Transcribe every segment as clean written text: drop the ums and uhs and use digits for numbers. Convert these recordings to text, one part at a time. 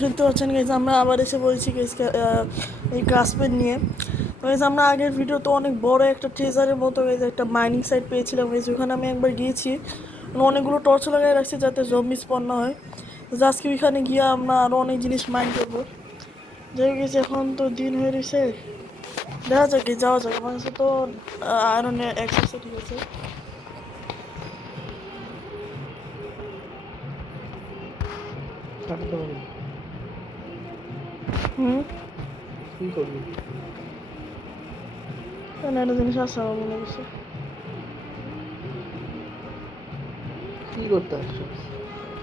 শুনতে পাচ্ছেন গাইজ, আমরা আবার এসে বলছি গাইজ এই গ্রাসপেন নিয়ে। গাইজ আমরা আগের ভিডিওতে অনেক বড় একটা ট্রেজারের মতো গাইজ একটা মাইনিং সাইট পেয়েছিলাম গাইজ, ওখানে আমি একবার গিয়েছি, অনেকগুলো টর্চ লাগাই রাখছি যাতে জম্বি স্পন না হয়। আজকে ওইখানে গিয়ে আমরা আরও অনেক জিনিস মাইন করবো। যাই হোক গেছে, এখন তো দিন হয়ে রয়েছে, দেখা যাক কি যাওয়া যাক। আমার কাছে তো আয়রনের অ্যাক্সেস ঠিক আছে। কি করবি? একটা জিনিস আছে আমার মনে করছে। কি করতে আসছো?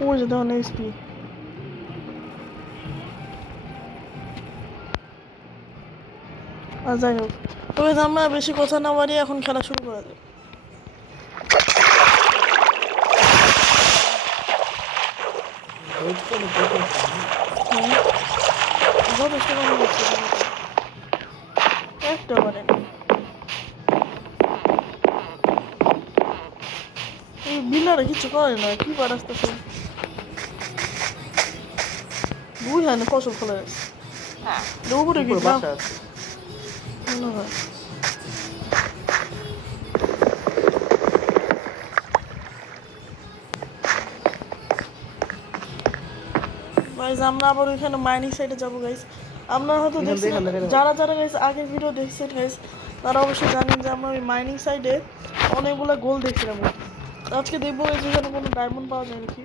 ওই যে দেখুন এইচপি। আর যাই হোক, তবে আমরা বেশি কথা না বাড়িয়ে এখন খেলা শুরু করা যায়। যথেষ্ট কম হচ্ছে একটা মানে এই বিল্লারে কিছু করে না, কি পারাস্তাছে বুঝ হয় না ফসল ফলে উপরে কি বাসা আছে? মনে হয় গাইজ। আমরা আবার ওইখানে মাইনিং সাইডে যাবো গাইজ। আমরা হয়তো দেখছিলাম, যারা যারা গাইজ আগের ভিডিও দেখছেন গাইজ তারা অবশ্যই জানেন যে আমরা ওই মাইনিং সাইডে অনেকগুলো গোল দেখছিলাম। আজকে দেখবো গাইজ ওইখানে কোনো ডায়মন্ড পাওয়া যায় নাকি।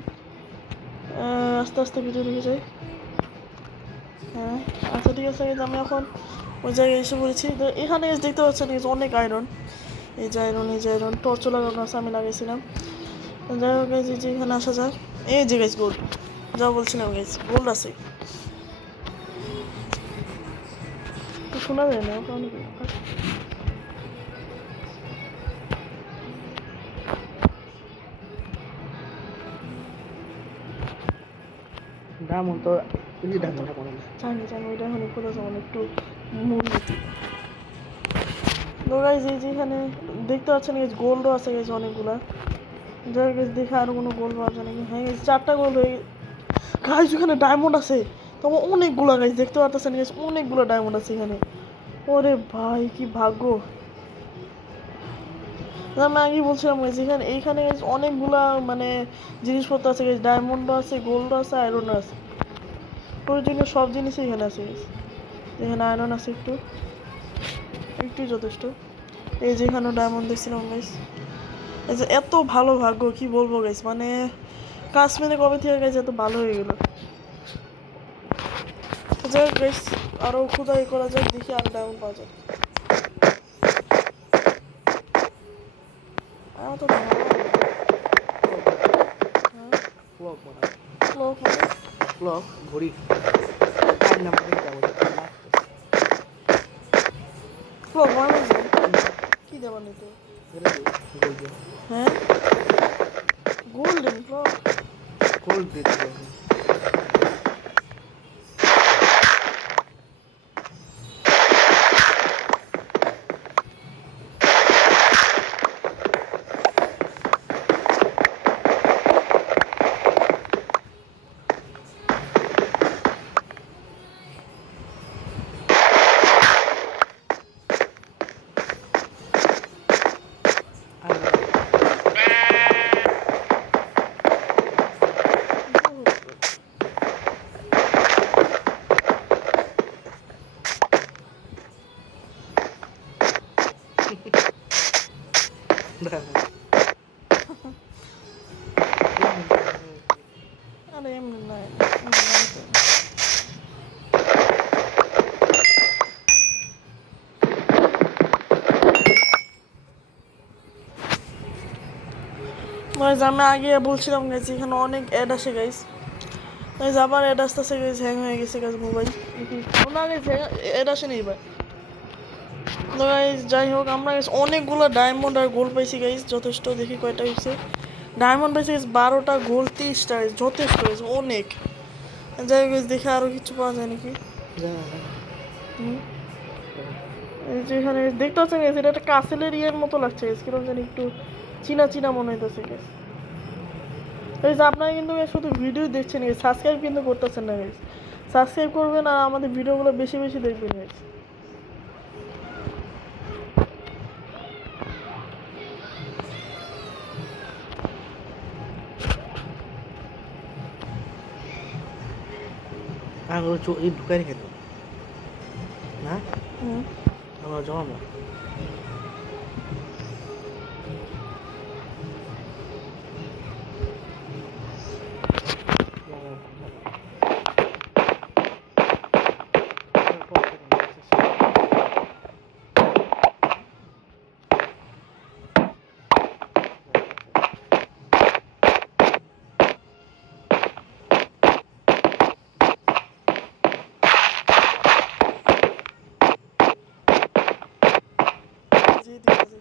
আস্তে আস্তে ভিডিও দেখে যাই। হ্যাঁ আচ্ছা ঠিক আছে গাইজ, আমি এখন ওই জায়গায় এসে পড়েছি। তো এখানে গাইজ দেখতে পাচ্ছেন গাইজ অনেক আয়রন, এই যে আয়রন, এই যে আয়রন, টর্চও লাগানো আছে, আমি লাগাইছিলাম। যাই হোক গাইজ, এই যে এখানে আসা যাক। এই যে গাইজ গোল্ড, যা বলছিলাম গাইজ গোল্ড আছে। তো শোনা যায় না অনেক ডায়মন্ড তো জানি জানি, ওইটা এখন কোথাও যাবো না, একটু মুভি তো গাইজ। এই যে এখানে দেখতে পাচ্ছেন গাইজ গোল্ডও আছে গাইজ অনেকগুলা। যাই গাইজ দেখে আরও কোনো গোল্ড পাওয়া যায় নাকি। হ্যাঁ গাইজ 4টা গোল্ড হয়ে গাইজ, ওখানে ডায়মন্ড আছে তোমার অনেকগুলো গাইজ, দেখতে পাচ্ছেন গাইজ অনেকগুলো ডায়মন্ড আছে এখানে। ওরে ভাই কি ভাগ্য! আমি আগেই বলছিলাম গাইজ এখানে এইখানে গাইজ অনেকগুলা মানে জিনিসপত্র আছে গাইজ, ডায়মন্ডও আছে, গোল্ডও আছে, আয়রনও আছে, প্রয়োজনীয় সব জিনিসই এখানে আছে গাইজ। এখানে আয়রন আছে একটু, একটুই যথেষ্ট। এই যে এখানেও ডায়মন্ড দেখছিলাম গাইজ। এই যে এত ভালো ভাগ্য কি বলবো গাইজ, মানে কাশ্মীরে কবে থেকে গাইজ এত ভালো হয়ে গেল। যাই হোক গাইজ, আরও খোদাই করা যায়, দেখি আরও ডায়মন্ড পাওয়া যায়। আমার তো ক্লক ঘড়ি কি দেওয়ার নিতে? হ্যাঁ গোল্ডেন ক্লক। গোল্ড দিতে আরে এমনি নয়, গাইজ আমি আগে বলছিলাম গাইজ এখানে অনেক অ্যাড আসে গাইজ। গাইজ আবার অ্যাড আসতেছে গাইজ, হ্যাং হয়ে গেছে গাইজ মোবাইল। না গাইজ অ্যাড আসেনি এবার। তো গাইজ যাই হোক, আমরা গাইজ অনেকগুলো ডায়মন্ড আর গোল্ড পাইছি গাইজ, যথেষ্ট। দেখি কয়টা হয়েছে ডায়মন্ড পাইছি গাইজ, 12টা, গোল্ড 30টা গাইজ, যথেষ্ট গাইজ অনেক। যাই হোক গাইজ দেখে আরও কিছু পাওয়া যায় নাকি। এই যে এখানে দেখতে পাচ্ছেন গাইজ, এটা একটা কাসেলের ইয়ের মতো লাগছে গাইজ, কিরকম জানি একটু চিনা চিনা মনে হইতেছে গাইজ। গাইজ আপনারা কিন্তু শুধু ভিডিও দেখছেন গাইজ, সাবস্ক্রাইব কিন্তু করতেছেন না গাইজ। সাবস্ক্রাইব করবেন আর আমাদের ভিডিওগুলো বেশি বেশি দেখবেন গাইস। আঙুল এই ঢুকাই রেখে দাও না, হুম আমরা জমাবো। জি দিবা জি।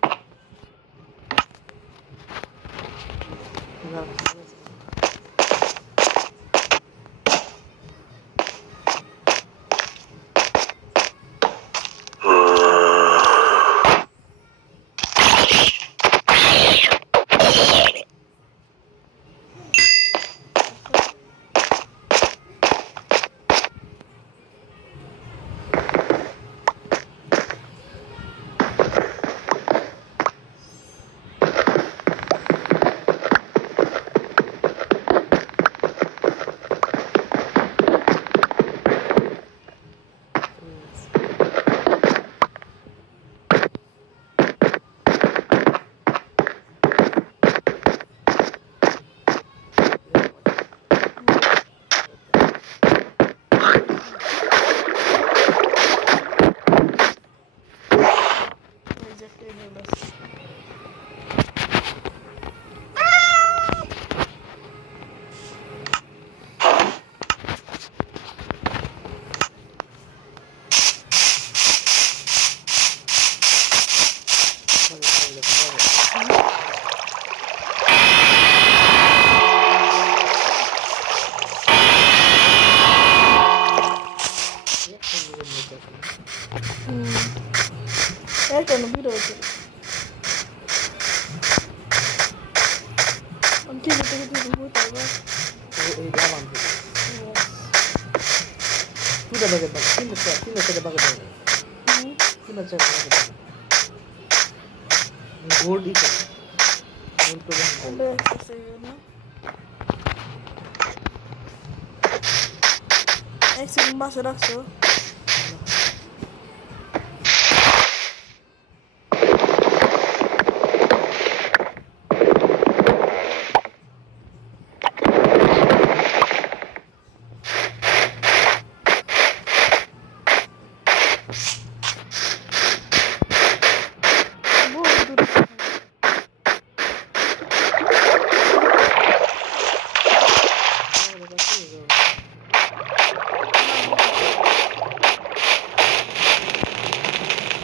এই যে একটা email আছে। একটা না ভিডিও আছে। আমি কি করতে করতে বলতে পারবো? এই দাম তুই দা বাগে বাগে তিন চারটা বাগে বাগে তিন চারটা বাগে বাগে গোল্ড ই করে গোল্ড তো গোল্ড এক সেকেন্ড বাসে রাখছো। বহুত দূরে।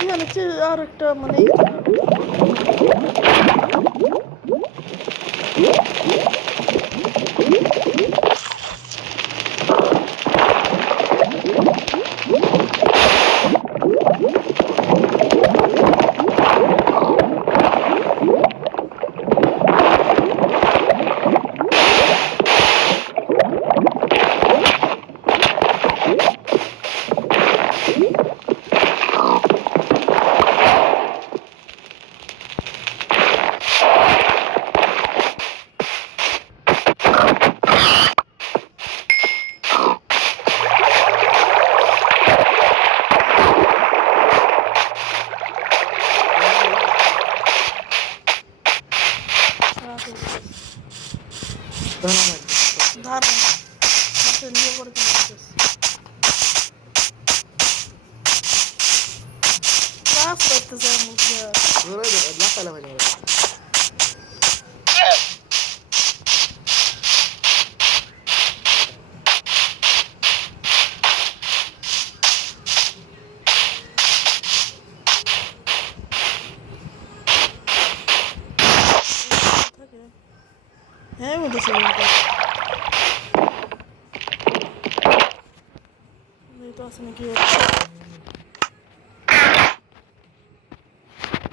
এখানে আর একটা মানে ধারণ মাসে নিয়ে করে কিনে কাজ করতেছে মুখে লাফালা ভাই হ্যাঁ বলতেছি তো আছে নাকি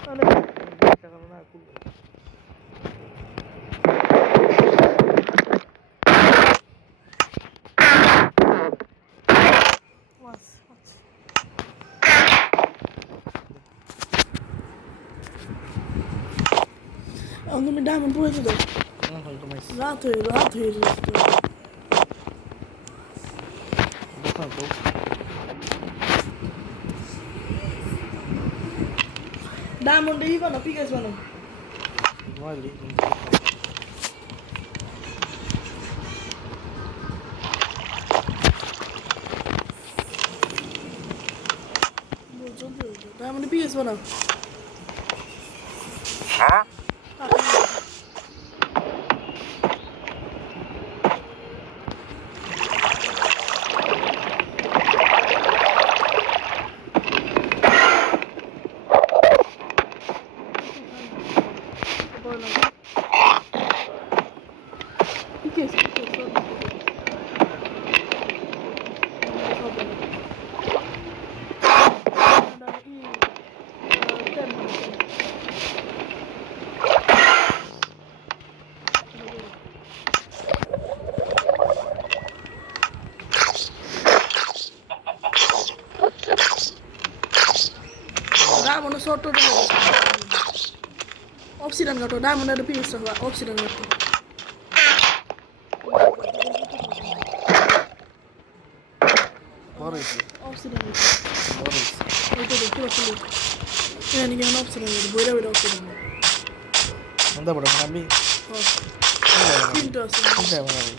তাহলে তুমি ডায়মন্ড পড়েছো তো কমাইছি রাত হয়ে গেছে তো দেখো তো ডায়মন্ড ই বানো পিকেস বানো ঘুমাইলি জলদি ডায়মন্ড পিকেস বানাও পিকেস ডায়মন্ড শর্ট অক্সিডেন্ট কাটো ডায়মন্ডের পিকেস রাখবা অক্সিডেন্ট কাটো বড় হইছে অক্সিডেন্ট বড় হইছে ওইটা দেখতে পাচ্ছি এখানে কেন অক্সিডেন্ট বইরা বইরা অক্সিডেন্ট আমরা বড় বানাবি তিনটা আছে চিন্তা বানাবি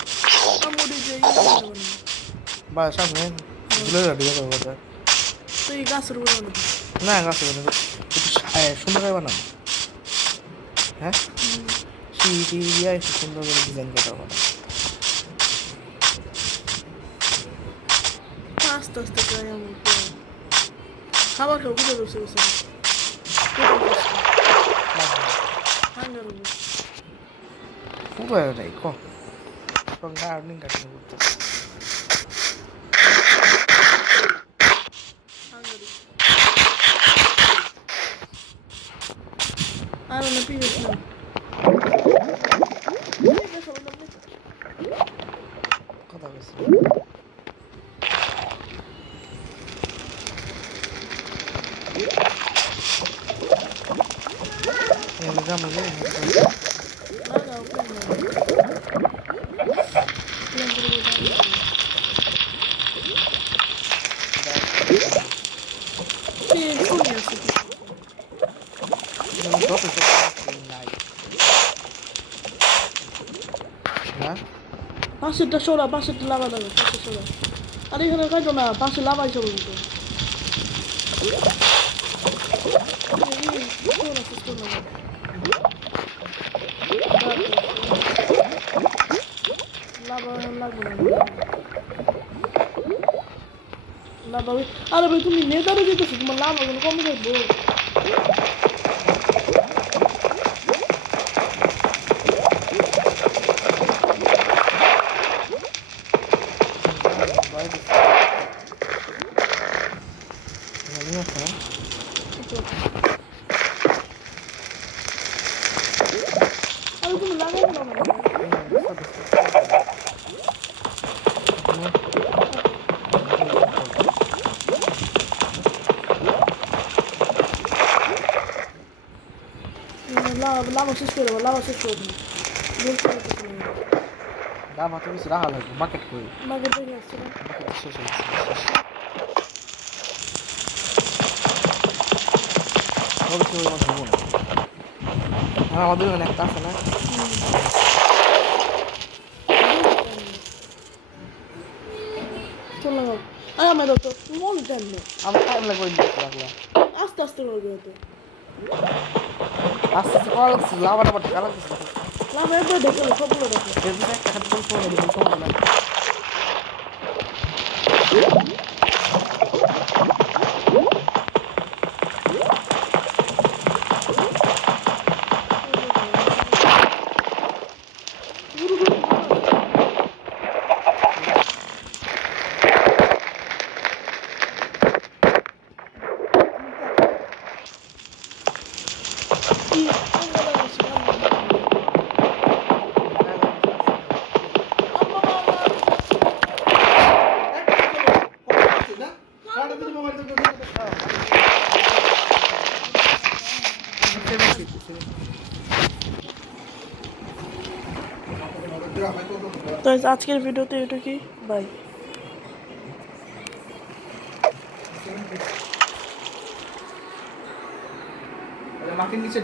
আমোদি যে বা সামনে গুলো রেডি করে বাজার তো এই গাছের উপরে বানাবো না গাছ বানাবি একটু সুন্দর করে বানাবো হ্যাঁ সিটি দিয়ে একটু সুন্দর করে ডিজাইন করতে হবে আস্তে আস্তে প্রায় আমার খাবার খাও কোথায় বসে বসে হাঙ্গার হবে উপায় নাই কম গার্ডেনিং কাটিং করতে হাঙ্গারি আর না পিস না কথা বলছি এখানে যাবো যে লাগাও পাশেরটা সরা পাশেরটা লাভা দেবে পাশে সরা আর এখানে কাজো না পাশে লাভাই সব কিন্তু লাভা লাগবে না লাভা আরে ভাই তুমি নেতারে যেতেছো তোমার লাভা কোনো কমে যাবো আরে তুমি লাগাবো না লাভা শেষ করে দেবো লাভা শেষ করে দেবো দাম হাতে বেশি রাখা লাগবে মার্কেট করি মার্কেট থেকে আসছে না মার্কেট শেষ হয়ে গেছে কবে কি আমার ঘুমো না হ্যাঁ আমাদের ওখানে একটা আছে না চল লাগাও আরে আমার তো মন টাইম নেই আমার টাইম লাগবে রাখলাম আস্তে আস্তে করে দেবো আস্তে আস্তে করা লাগছে লাভার আবার ঢাকা লাগছে লাভা একবার দেখো সবগুলো দেখো এর ভিতরে একটা হাত করে ফোন দিবেন সময় না তো আজকের ভিডিওতে এটুকুই, বাই। মাটির নিচে